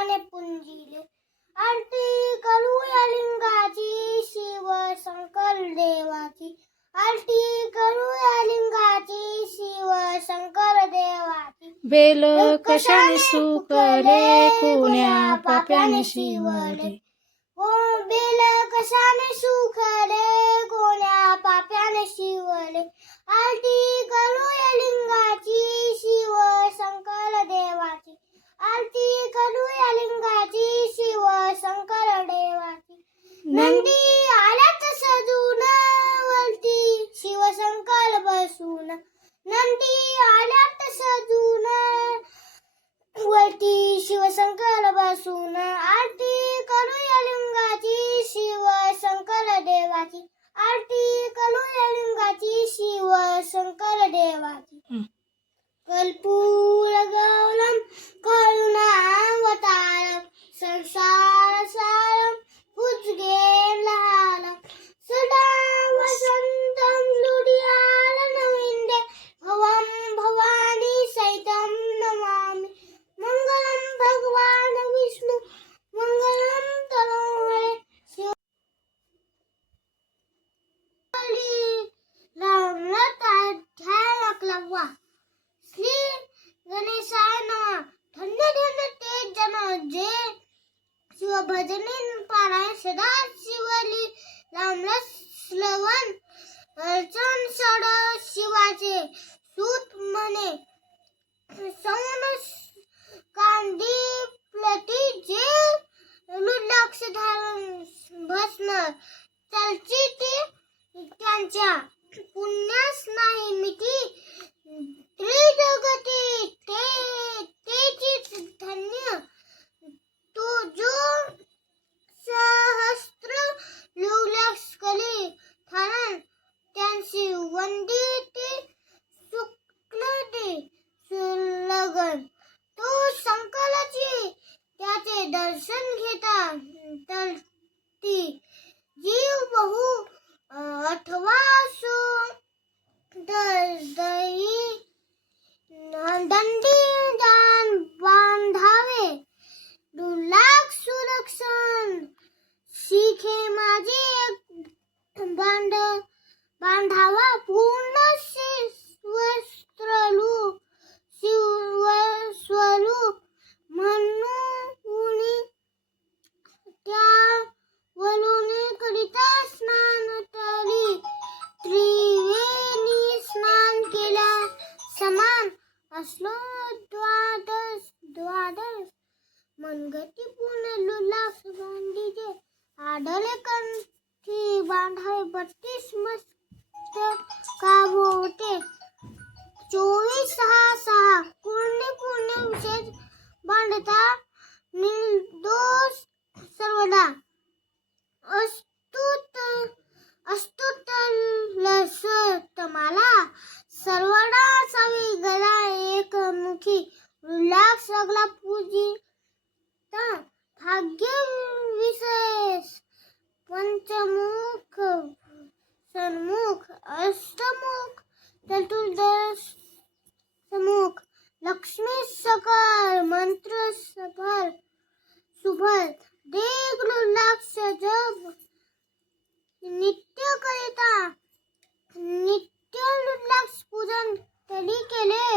पाने पुंजिले आरती करूया लिंगाची शिव शंकर देवाची आरती करूया लिंगाची शिव शंकर देवाची बेल कशाने सुकले कुण्या पाप्याने शिवले ओ बेल कशाने सुकले कोण्या पाप्याने शिवले आरती करूया लिंगाची शिव शंकर देवाची आरती करूया लिंगाची शिव शंकर देवाची नंदी आल्यात सजून वरती शिवशंकर बसून नंदी आल्यात सजून वरती शिवशंकर बसून आरती करूया लिंगाची शिव शंकर देवाची आरती करूया लिंगाची शिव शंकर देवाची कर्पूर गौरम करुणावतारम संसार सारम भुजगेंद्रहारम सदा वसंतं हृदयालनविन्दे भवं भवानी सहितं नमामि मंगलम भगवान विष्णु मंगलम तनोहरे शिव अध्याय 11 श्री गणेशाय नमः धन्य धन्य ते जन जे शिवभजनी पारायण सदा शिवली रामरस श्रवण अर्चन सड शिवाचे सूत म्हणे सौन कांदी प्रति जे लक्ष धारण भस्म चलची ते त्यांच्या पुण्यास नाही मिठी त्रिजगती तेचीच धन्य तो जो सहस्त्र लुलक्ष कली धारण त्यांची वंदिते शुक्ल ते सुलगन तो संकलाची त्याचे दर्शन घेता तर ती जीव बहु अथवा सो दंडी जान बांधावे दुर्लाख सुरक्षण शिखे माझे बांधावा पूर्ण स्वरूप म्हणून त्या वलुने करिता स्नान तरी त्रिवेणी स्नान केला समान असलो द्वादश मनगती पूर्ण लुलास बांधीजे आढळे कंठी बांधावे 32 मस्त काबोटे 24/6 पूर्ण विशेष बांधता निर्दोष सर्वदा अस्तुत तमाला सर्वदा सवी गला एकमुखी उल्लाख सगला पूजी भाग्य विशेष पंचमुख सन्मुख अष्टमुख चतुर्दश समुख लक्ष्मी सकल मंत्र सफल सुफल देख लक्ष जब नित्य करिता नित्य लक्ष पूजन तरी केले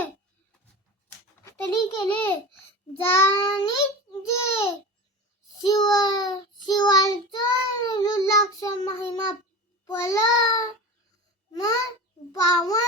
जाणी जे शिवाचा लक्ष महिमा पल मन पावन